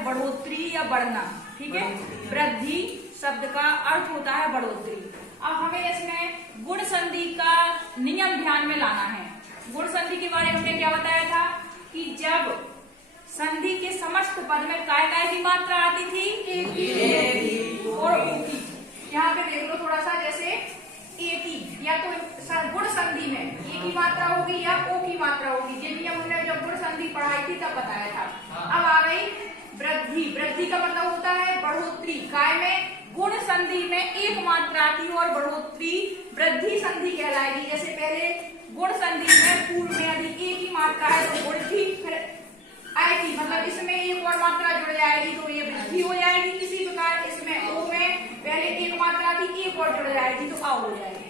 है बढ़ोतरी या बढ़ना। ठीक है, वृद्धि शब्द का अर्थ होता है बढ़ोतरी। अब हमें इसमें गुण संधि का नियम ध्यान में लाना है। गुण संधि के बारे में हमने क्या बताया था कि जब संधि के समस्त पद में काय काय की मात्रा आती थी, एक और ओ की। यहाँ पे देख लो थोड़ा सा, जैसे ए की या तो गुण संधि में ए की मात्रा होगी या ओ की मात्रा होगी। ये नियम हमने जब गुण संधि पढ़ाई थी तब बताया था। अब आ गई वृद्धि। वृद्धि का मतलब होता है बढ़ोतरी। काय में गुण संधि में एक मात्रा थी और बढ़ोतरी वृद्धि संधि कहलाएगी। जैसे पहले गुण संधि में पूर्व में यदि एक ही मात्रा है तो गुण थी, फिर आएगी मतलब इसमें एक और मात्रा जुड़ जाएगी तो ये वृद्धि हो जाएगी। इसी प्रकार इसमें ओ में पहले एक मात्रा थी, एक और जुड़ जाएगी तो आ हो जाएगी।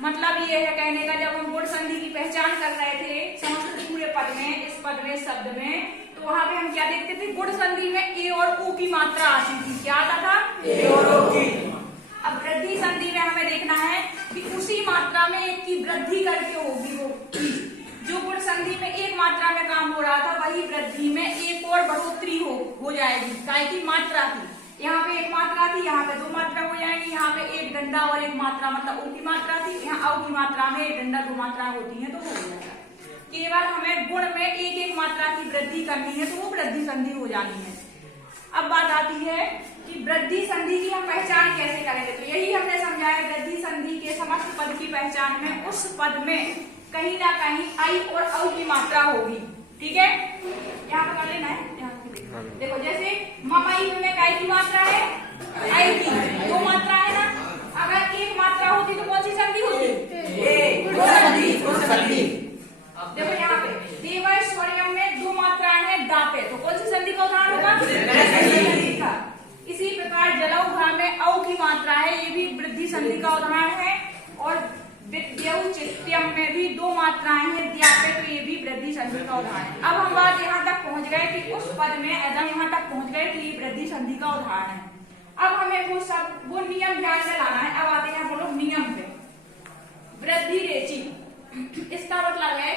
मतलब ये है कहने का, जब हम गुण संधि की पहचान कर रहे थे समस्त पूरे पद में, इस पद में, शब्द में, तो वहां पे हम क्या देखते थे, गुण संधि में ए और ओ की मात्रा आती थी। क्या आता था, ए और ओ की। अब वृद्धि संधि में हमें देखना है कि उसी मात्रा में एक की वृद्धि करके होगी वो। जो गुण संधि में एक मात्रा में काम हो रहा था वही वृद्धि में एक और बढ़ोतरी हो जाएगी। काय की मात्रा थी, यहाँ पे एक मात्रा थी, यहाँ पे दो मात्रा हो जाएंगी। यहाँ पे एक डंडा और एक मात्रा मतलब ओ की मात्रा थी, यहाँ औ की मात्रा में एक डंडा दो मात्रा होती है तो हो जाएगा। केवल हमें गुण में एक एक मात्रा की वृद्धि करनी है तो वो वृद्धि संधि हो जानी है। अब बात आती है कि वृद्धि संधि की हम पहचान कैसे करेंगे, तो यही हमने समझाया। वृद्धि संधि के समस्त पद की पहचान में उस पद में कहीं ना कहीं आई और औ की मात्रा होगी। ठीक है, यहाँ पर कर लेना है। देखो जैसे ममई में काय की मात्रा है, आई की। दो मात्रा है ना, अगर एक मात्रा होती तो कौन सी संधि होती, देखो यहाँ पे देवैश्वर्यम में दो मात्राएं हैं दापे, तो कौन सी संधि का उदाहरण होगा, इसी प्रकार जलौघा में औ की मात्रा है, ये भी वृद्धि संधि का उदाहरण है। और विद्यौचित्यम में भी दो मात्राएं हैं द्यापे, तो ये भी वृद्धि संधि का उदाहरण है। अब हम बात यहाँ तक पहुंच गए कि उस पद में एकदम यहाँ तक पहुंच गए कि ये वृद्धि संधि का उदाहरण है। अब हमें वो नियम ध्यान में लाना है। अब आते हैं बोलो नियम पे। वृद्धि रेची, इसका मतलब है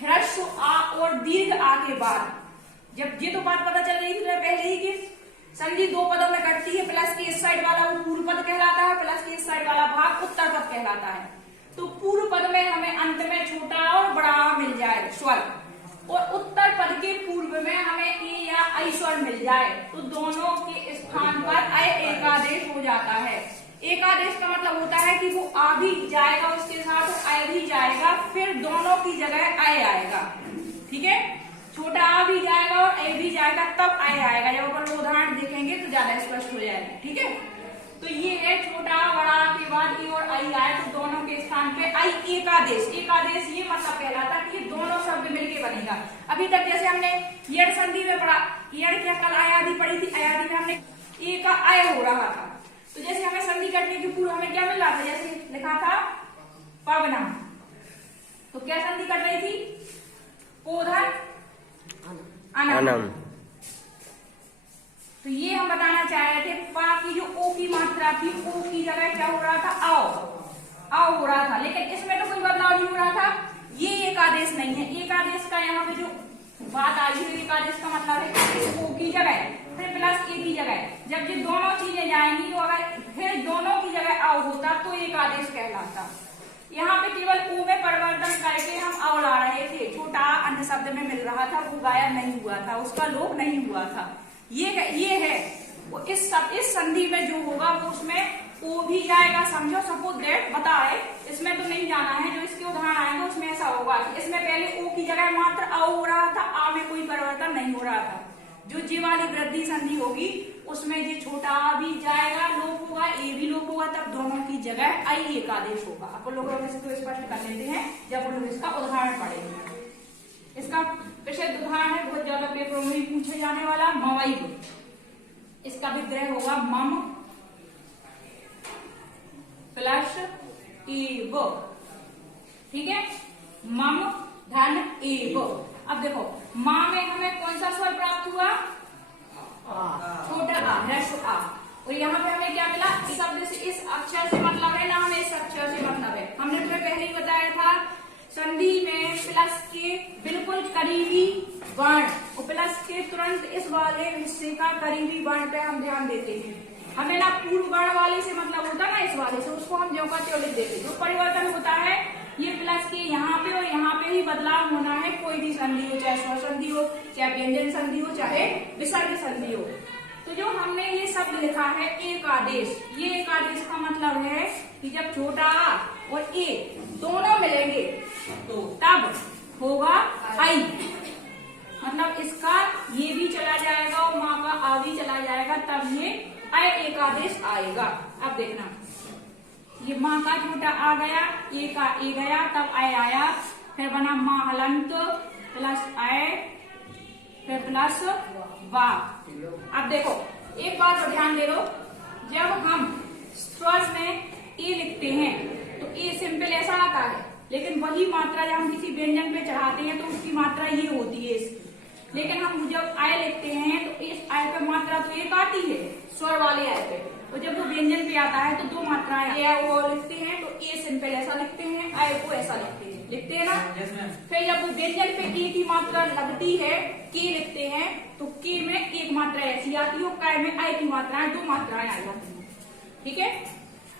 ह्रस्व आ और दीर्घ आ के बाद, जब ये तो बात पता चल रही थी पहले ही कि संधि दो पदों में कटती है, प्लस के इस साइड वाला वो पूर्व पद कहलाता है, प्लस के इस साइड वाला भाग उत्तर पद कहलाता है। तो पूर्व पद में हमें अंत में छोटा और बड़ा मिल जाए स्वर, और उत्तर पद के पूर्व में हमें ए या ऐ स्वर मिल जाए, तो दोनों के स्थान पर ऐ एकादेश हो जाता है। एकादेश का मतलब होता है कि वो आ भी जाएगा उसके साथ ऐ भी जाएगा, फिर दोनों की जगह ऐ आएगा। ठीक है, छोटा आ भी जाएगा और ए भी जाएगा, तब ऐ आएगा। जब अपन उदाहरण देखेंगे तो ज्यादा स्पष्ट हो जाएगा। ठीक है, तो ये है छोटा बड़ा के बाद ए और ऐ आए तो दोनों के स्थान पे ऐ एकादेश। एकादेश ये मतलब कहलाता कि ये दोनों शब्द मिलके बनेगा। अभी तक जैसे हमने यड़ संधि में पढ़ा, यड़ क्या कल अयादि पढ़ी थी, अयादि में हमने ए का ऐ हो रहा था, तो जैसे हमें संधि करने के पूर्व हमें क्या मिल रहा था, जैसे लिखा था पवनम, तो क्या संधि कर रही थी, पोधन अनम। तो ये हम बताना चाह रहे थे, पा की जो ओ की मात्रा थी, ओ की जगह क्या हो रहा था, आओ हो रहा था, लेकिन इसमें तो कोई बदलाव नहीं हो रहा था। ये एकादेश नहीं है। एकादेश का यहाँ पे जो बात आई है, एकादेश का मतलब है ओ की जगह फिर प्लस ए की जगह जब ये दोनों चीजें जाएंगी तो अगर फिर दोनों की जगह आओ होता तो एकादेश कहलाता। यहाँ पे केवल ओ में परिवर्तन करके हम आओ ला रहे थे, छोटा अन्य शब्द में मिल रहा था, वो गायब नहीं हुआ था, उसका लोप नहीं हुआ था। ये है वो इस संधि में जो होगा वो उसमें ओ भी जाएगा। समझो, सपोज दैट बताए, इसमें तो नहीं जाना है, जो इसके उदाहरण आएंगे उसमें ऐसा होगा कि इसमें पहले ओ की जगह मात्र आ हो रहा था, आ में कोई परिवर्तन नहीं हो रहा था। जो जी वाली वृद्धि संधि होगी उसमें ये छोटा आ भी जाएगा, लोप होगा, ए भी लोप होगा, तब दोनों की जगह ऐ एकादेश होगा। अपन लोगों में से तो स्पष्ट कर लेते हैं जब हम लोग इसका उदाहरण पढ़ेंगे। इसका प्रसिद्ध उदाहरण है, बहुत ज्यादा पेपरों में पूछे जाने वाला, मवई। इसका विग्रह होगा मम प्लस एव। ठीक है, मम धन एव। अब देखो माँ में हमें कौन सा स्वर प्राप्त हुआ, छोटा आ, ह्रस्व आ, और यहाँ पे हमें क्या मिला, इस शब्द से, इस अक्षर से मतलब है ना, हमें इस अक्षर से मतलब है। हमने तुम्हें पहले ही बताया था संधि में प्लस के बिल्कुल करीबी वर्ण और प्लस के तुरंत इस वाले हिस्से का करीबी वर्ण पे हम ध्यान देते हैं। हमें ना पूर्व वर्ण वाले से मतलब होता ना इस वाले से, उसको हम ज्यों का त्यों लिख देते हैं। जो परिवर्तन होता है ये प्लस के यहाँ पे और यहाँ पे ही बदलाव होना है। कोई भी संधि हो, चाहे स्वर संधि हो, चाहे व्यंजन संधि हो, चाहे विसर्ग संधि हो। तो जो हमने ये शब्द लिखा है एक आदेश, ये एक आदेश का मतलब है कि जब छोटा आ और ए दोनों मिलेंगे तो तब होगा आई, मतलब इसका ये भी चला जाएगा और माँ का आ भी चला जाएगा, तब ये अय एक आदेश आएगा। अब देखना, ये माँ का छोटा आ गया, ए का ए गया, तब अय आया, फिर बना माँ हलंत प्लस अय फिर प्लस वा। अब देखो एक बात और ध्यान दे लो, जब हम स्वर में ए लिखते हैं तो ए सिंपल ऐसा आता है, लेकिन वही मात्रा जब हम किसी व्यंजन पे चढ़ाते हैं तो उसकी मात्रा ये होती है इसकी। लेकिन हम जब आय लिखते हैं तो इस आय पे मात्रा तो एक आती है स्वर वाले आय पे, और जब वो व्यंजन पे आता है तो दो मात्राएं ए वो लिखते हैं, तो ए सिंपल ऐसा लिखते हैं, आय को ऐसा लिखते हैं ना। फिर जब वो व्यंजन पे के की मात्रा लगती है, के लिखते हैं, तो के में एक मात्रा ऐसी आती है और काय में आय की मात्राएं दो मात्राएं आ जाती है। ठीक है,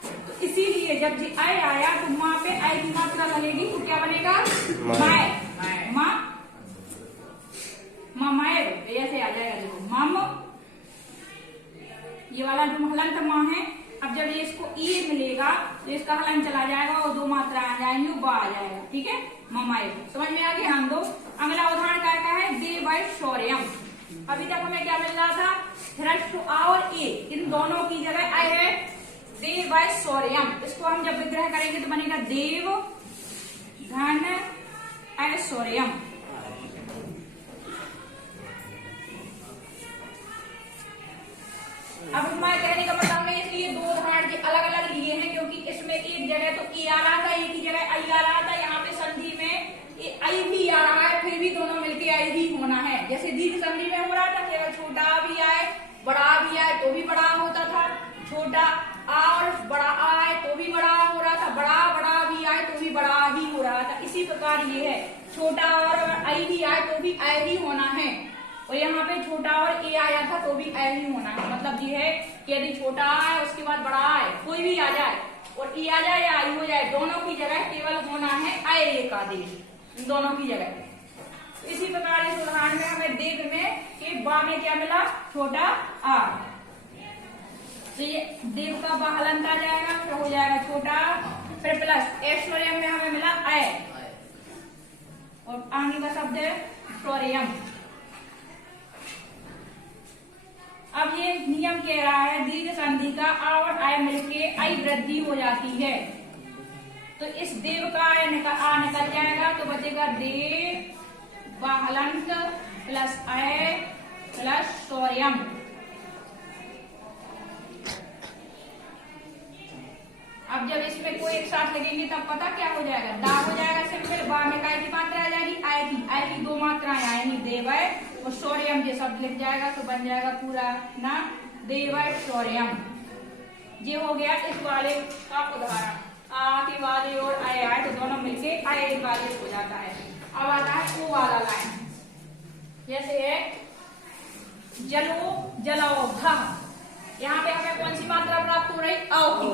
तो इसीलिए जब जी आय आया तो माँ पे आय की मात्रा लगेगी तो क्या बनेगा माय, माँ मामाए, ऐसे आ जाएगा। देखो मम, ये वाला जो हलंत माँ है, अब जब ये इसको ई मिलेगा तो इसका हलन चला जाएगा और दो मात्रा आ जाएंगी, बा आ जाएगा। ठीक है, ममाए समझ में आ गया। हम दो अगला उदाहरण क्या है, देवैश्वर्यम। अभी तक हमें क्या मिल रहा था, ह्रस्व आ और ए, इन दोनों की जगह आय है देवैश्वर्यम। इसको हम जब विग्रह करेंगे तो बनेगा देव धन ऐश्वर्यम। अब हमारे कहने का मतलब है इसलिए दो उदाहरण के अलग अलग लिए हैं, क्योंकि इसमें एक जगह तो ए आ रहा था, एक ही जगह आई आ रहा था। यहाँ पे संधि में आई भी आ रहा है, फिर भी दोनों मिलके आई ही होना है। जैसे दीर्घ संधि में हो रहा था, केवल छोटा भी आए बड़ा भी आए तो भी बड़ा होता था, छोटा आ और बड़ा आ आए तो भी बड़ा हो रहा था, बड़ा बड़ा भी आए तो भी बड़ा ही हो रहा था। इसी प्रकार ये है, छोटा और आई भी आए तो भी आई ही होना है, और यहाँ पे छोटा और ए आया था तो भी ए ही होना है। मतलब ये है कि यदि छोटा आए उसके बाद बड़ा आए, कोई भी आ जाए और ए आ जाए या आई हो जाए, दोनों की जगह केवल होना है अय एक आदेश, दोनों की जगह। इसी प्रकार इस उदाहरण में हमें देव में के बा में क्या मिला, छोटा आ, तो ये देव का बा हलंत आ जाएगा, फिर हो जाएगा छोटा, फिर प्लस ऐश्वर्यम में हमें मिला अय, और आगे का शब्द है ऐश्वर्यम। अब ये नियम कह रहा है दीर्घ संधि का आ और आय मिलके आई वृद्धि हो जाती है, तो इस देव का आ निकल जाएगा, तो बचेगा देव हलंत प्लस आय प्लस शौर्यम। अब जब इसमें कोई एक साथ लगेंगे तब पता क्या हो जाएगा, दा हो जाएगा सिंपल, बा में काय की मात्रा आ जाएगी, आय की दो मात्राएं आएंगी देवय और शौर्यम, ये शब्द लिख जाएगा तो बन जाएगा पूरा ना देवय शौर्यम। ये हो गया इस वाले का उदाहरण, आ के बाद और आय आए तो दोनों मिलके आय एक आदेश हो जाता है। अब आता है ओ वाला लाइन, जैसे है जलो जलाओ भा, यहाँ पे हमें कौन सी मात्रा प्राप्त हो रही, आओ की,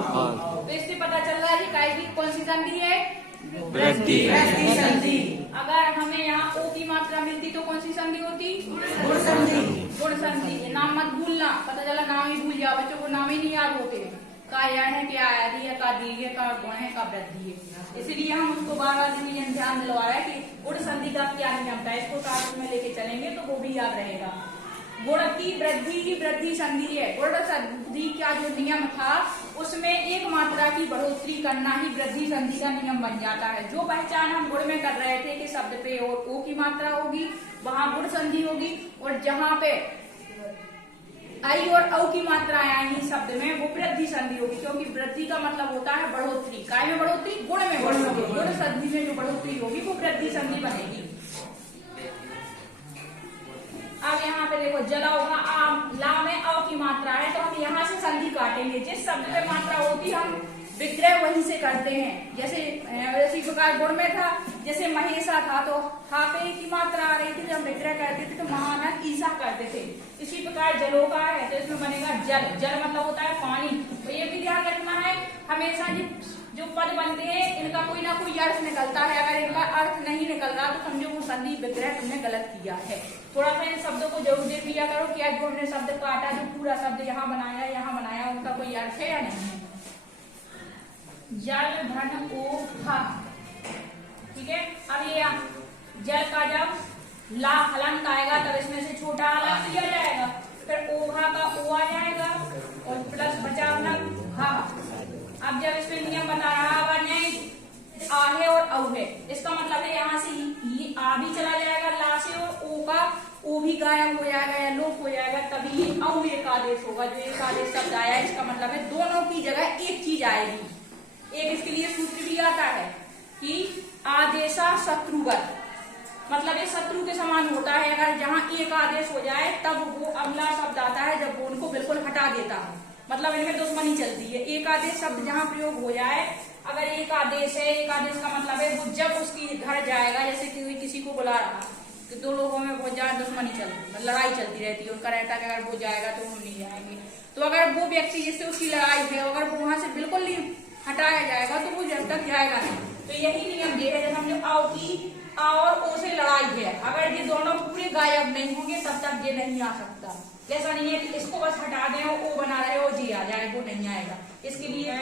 तो इससे पता चल रहा है कि काय की कौन सी संधि है, वृद्धि संधि। अगर हमें यहाँ ओ की मात्रा मिलती तो कौन सी संधि होती, गुण संधि। गुण संधि, नाम मत भूलना, पता चला नाम ही भूल जाओ, बच्चों को नाम ही नहीं याद होते हैं, का यह है, क्या आदि है, का दीर्घ है, का गुण है, का वृद्धि है। इसलिए हम उसको बार बार रिवीजन ध्यान दिलवा रहे हैं कि गुण संधि का क्या नियम था, इसको कार्य में लेके चलेंगे तो वो भी याद रहेगा। गुण की वृद्धि संधि है। गुण संधि का जो नियम था उसमें एक मात्रा की बढ़ोतरी करना ही वृद्धि संधि का नियम बन जाता है। जो पहचान हम गुण में कर रहे थे कि शब्द पे और ओ की मात्रा होगी वहां गुण संधि होगी, और जहां पे आई और औ की मात्राएं आएंगी शब्द में वो वृद्धि संधि होगी, क्योंकि वृद्धि का मतलब होता है बढ़ोतरी, काय में बढ़ोतरी, गुण में बढ़ोतरी, गुण संधि में जो बढ़ोतरी होगी वो वृद्धि संधि बनेगी। अब यहाँ पे देखो जलाओ का आम, ला में औ की मात्रा है तो हम यहाँ से संधि काटेंगे, जिस शब्द पे मात्रा होती हम विग्रह वहीं से करते हैं। जैसे इसी प्रकार गुण में था जैसे महेशा था तो हा पे की मात्रा आ रही थी, जब विग्रह करते थे तो महाना ईसा करते थे। इसी प्रकार जलोका है तो इसमें बनेगा जल। जल मतलब होता है पानी। तो ये भी ध्यान रखना है, हमेशा जो पद बनते हैं इनका कोई ना कोई अर्थ निकलता है। अगर इनका अर्थ नहीं निकल रहा तो समझो वो संधि विग्रह तुमने गलत किया है। थोड़ा सा इन शब्दों को जरूर देख लिया करो, क्या जो हमने शब्द काटा, जो पूरा शब्द यहाँ बनाया उनका कोई अर्थ है या नहीं है। जल धन ओ हा, ठीक है। अब ये जल का जब ला हलंत आएगा तब इसमें से छोटा हलंत लिया जाएगा, फिर ओहा का ओ आ जाएगा और प्लस बचा हलंत हा। अब जब इसमें नियम बता रहा आ है और औ है, इसका मतलब है यहाँ से ये आ भी चला जाएगा ला से और ओ का ओ भी गायब हो जाएगा या लोप हो जाएगा, तभी ये औ एक आदेश होगा। जो एक आदेश शब्द आया है इसका मतलब है दोनों की जगह एक चीज आएगी। एक इसके लिए सूत्र भी आता है कि आदेशा शत्रुवत, मतलब ये शत्रु के समान होता है। अगर जहाँ एक आदेश हो जाए तब वो अगला शब्द आता है जब वो उनको बिल्कुल हटा देता है, मतलब इनमें दुश्मनी चलती है। एक आदेश शब्द जहाँ प्रयोग हो जाए, अगर एक आदेश है, एक आदेश का मतलब है वो जब उसकी घर जाएगा, जैसे कि किसी को बुला रहा कि दो लोगों में बहुत ज्यादा दुश्मनी चलती, लड़ाई चलती रहती है, उनका रहता है कि अगर वो जाएगा तो वो नहीं जाएंगे। तो अगर वो व्यक्ति जिससे उसकी लड़ाई है अगर वो वहां से बिल्कुल नहीं हटाया जाएगा तो वो जब तक जाएगा नहीं। तो यही नियम ये है, जैसे हमने आओ की आ और ओ से लड़ाई है, अगर ये दोनों पूरे गायब नहीं होंगे तब तक ये नहीं आ सकता। जैसा नहीं है कि इसको बस हटा दें और ओ बना रहे हो जी आ जाए, वो नहीं आएगा। इसके लिए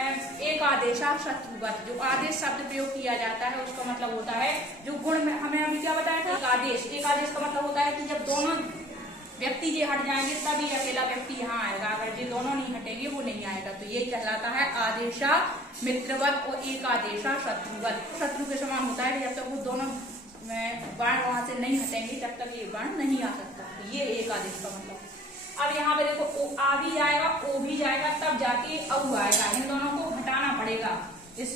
एक आदेशा शत्रुवत, जो आदेश शब्द प्रयोग किया जाता है उसका मतलब होता है जो गुण में हमें अभी क्या बताया था, एक आदेश। एक आदेश का मतलब होता है कि जब दोनों व्यक्ति ये हट जाएंगे तभी अकेला व्यक्ति यहाँ आएगा, अगर ये दोनों नहीं हटेंगे वो नहीं आएगा। तो यही कहलाता है आदेशा मित्रवत और एक आदेशा शत्रुवत। शत्रु के समान होता है, जब तक वो दोनों बाण वहां से नहीं हटेंगे तब तक ये बाण नहीं आ सकता। तो ये एक आदेश का मतलब। अब यहाँ पे देखो ओ आ भी जाएगा ओ भी जाएगा तब जाके औ आएगा, इन दोनों को हटाना पड़ेगा इस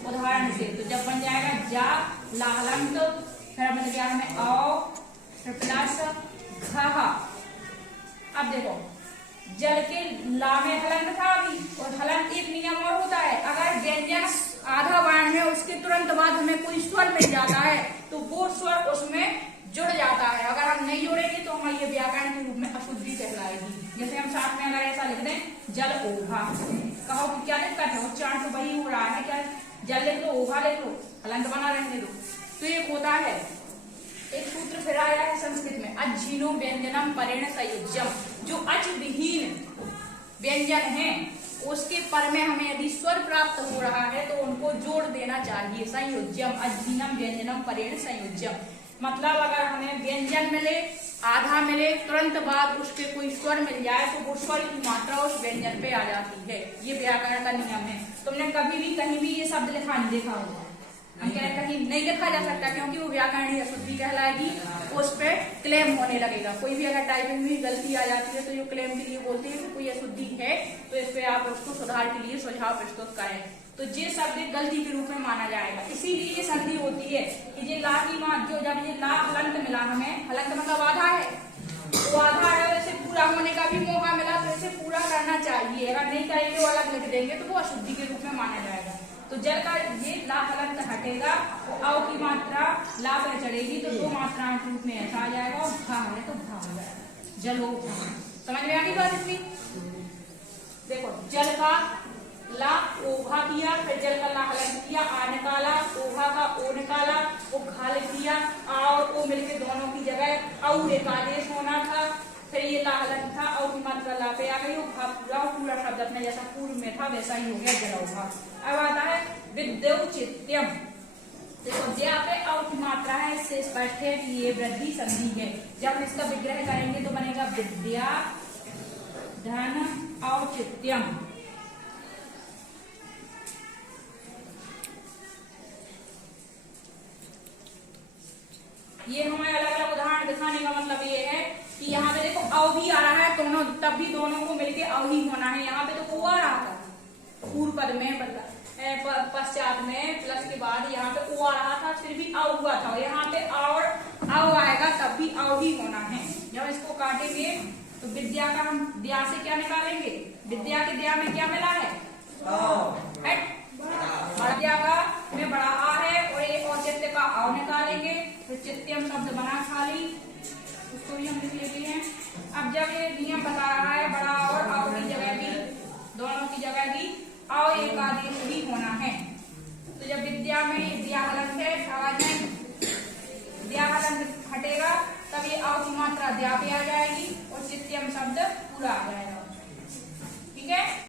उदाहरण से। तो जब बन जाएगा जा लाहलंत, फिर बन गया हमें औ प्लस घा। अब देखो जल के ला में हलंत था अभी, और हलंत एक नियम और होता है, अगर व्यंजन आधा वर्ण है उसके तुरंत बाद हमें कोई स्वर मिल जाता है तो वो स्वर उसमें जुड़ जाता है। अगर हम नहीं जोड़ेंगे तो हमारी ये व्याकरण के रूप में अशुद्धि कहलाएगी। जैसे हम साथ में अगर ऐसा लिख दें जल ओघा, कहो कि क्या दिक्कत है, उच्चारण तो वही हो रहा है, क्या जल लिख लो ओघा लिख लो, हलंत बना रहने दो। तो ये होता है एक सूत्र फिर आया है संस्कृत में, अज्झिनो व्यंजनम परेण संयुज्यम। जो अच विहीन व्यंजन है उसके पर में हमें यदि स्वर प्राप्त हो रहा है तो उनको जोड़ देना चाहिए। संयुज्यम अज्झिनम व्यंजनम परेण संयुज्यम, मतलब अगर हमें व्यंजन मिले आधा मिले तुरंत बाद उसके कोई स्वर मिल जाए तो वो स्वर की मात्रा उस व्यंजन पे आ जाती है। ये व्याकरण का नियम है। तुमने कभी भी कहीं भी ये शब्द लिखा नहीं देखा होगा, हम कह कहीं नहीं लिखा जा सकता क्योंकि वो व्याकरणीय अशुद्धि कहलाएगी, उस पर क्लेम होने लगेगा। कोई भी अगर टाइपिंग में गलती आ जाती है तो जो क्लेम के लिए बोलते हैं कि कोई अशुद्धि है तो इस पे आप उसको सुधार के लिए सुझाव प्रस्तुत करें, तो ये शब्द गलती के रूप में माना जाएगा। इसीलिए ये संधि होती है कि ये ला की मान जो जब ये ला हलंत मिला हमें, हलंत मतलब आधा है, वो आधा है, इसे पूरा होने का भी मौका मिला तो इसे पूरा करना चाहिए। अगर नहीं करेंगे वो अलग लिख देंगे तो वो अशुद्धि के रूप में माना जाएगा। तो जल का ये ला हलंत हटेगा तो औ की मात्रा ला पर चढ़ेगी तो दो मात्राओं के रूप में ऐसा आ जाएगा, और घा है तो घा हो जाएगा, जल हो घा। समझ में आ गई बात इतनी? देखो जल का ला ओघा किया, फिर जल का ला हलंत किया, आ निकाला, ओघा का ओ निकाला, वो घाल किया, आ और ओ मिलके दोनों की जगह औ एक आदेश होना था, फिर ये ला हलंत था, औ की मात्रा ला पे आ गई, वो घा पूरा शब्द अपने जैसा पूर्व में था वैसा ही हो गया जलौघा। अब आता है विद्यौचित्यम। देखो यहाँ पे औ की मात्रा है, इससे स्पष्ट है कि ये वृद्धि संधि है। जब हम इसका विग्रह करेंगे तो बनेगा विद्या धन औचित्यम। ये हमें अलग अलग उदाहरण दिखाने का मतलब ये है कि यहाँ पे देखो औ भी आ रहा है दोनों, तब भी दोनों को मिलके औ ही होना है। यहाँ पे तो ओ आ रहा था पूर्व पद में, पश्चात में प्लस के बाद यहाँ पे ओ आ रहा था, फिर भी औ हुआ था। यहाँ पे और औ आएगा तब भी औ ही होना है। जब इसको काटेंगे तो विद्या का हम द्या से क्या निकालेंगे, विद्या के द्या में क्या मिला है, विद्या का में बड़ा आ है और फिर चित्यम शब्द बना खाली, उसको भी हम लिख लेते हैं। अब जब ये नियम बता रहा है बड़ा और आओ की जगह भी, दोनों की जगह भी आओ एक आदेश भी होना है। तो जब विद्या में विद्या हलंत है, आवाज में विद्या हलंत हटेगा तब ये आओ की मात्रा द्या पे आ जाएगी और चित्यम शब्द पूरा आ जाएगा। ठीक है।